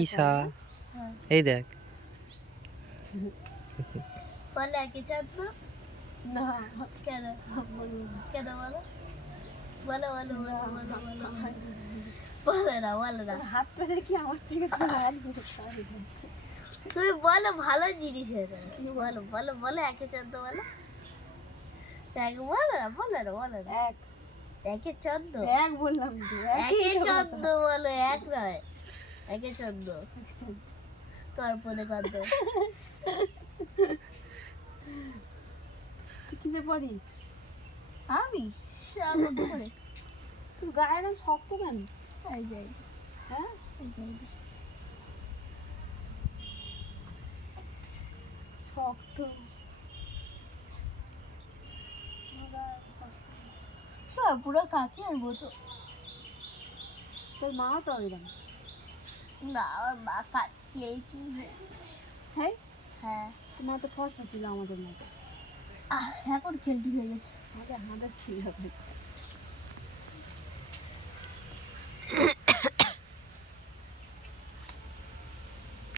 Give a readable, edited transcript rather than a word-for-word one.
ঈশা এই দেখ বলে একই চাঁদ না? কেন কেন বলো বলো বলো বলো বলো বলো বলো না বলো না হাত পেরে কি আমার থেকে তুমি বলো ভালো জিনিস এটা বলো বলো বলো একই চাঁদ বলো বলো না বলো না বলো না একে চোদ্দ এক বললাম তো একে চোদ্দ বলো এক নয় একে চোদ্দ তোর পদে কত তুই কিসে পড়িস? আমি করে তুই গায়ের রং শক্ত কেন? এই যাই হ্যাঁ শক্ত পুরো কাকি আনবো তো তোর মাও তো এরকম। না আমার মা কাটলেই কি হ্যাঁ হ্যাঁ তোর মা তো ফসা ছিল আমাদের মতো। এখন খেলতি হয়ে গেছে আমাদের ছিল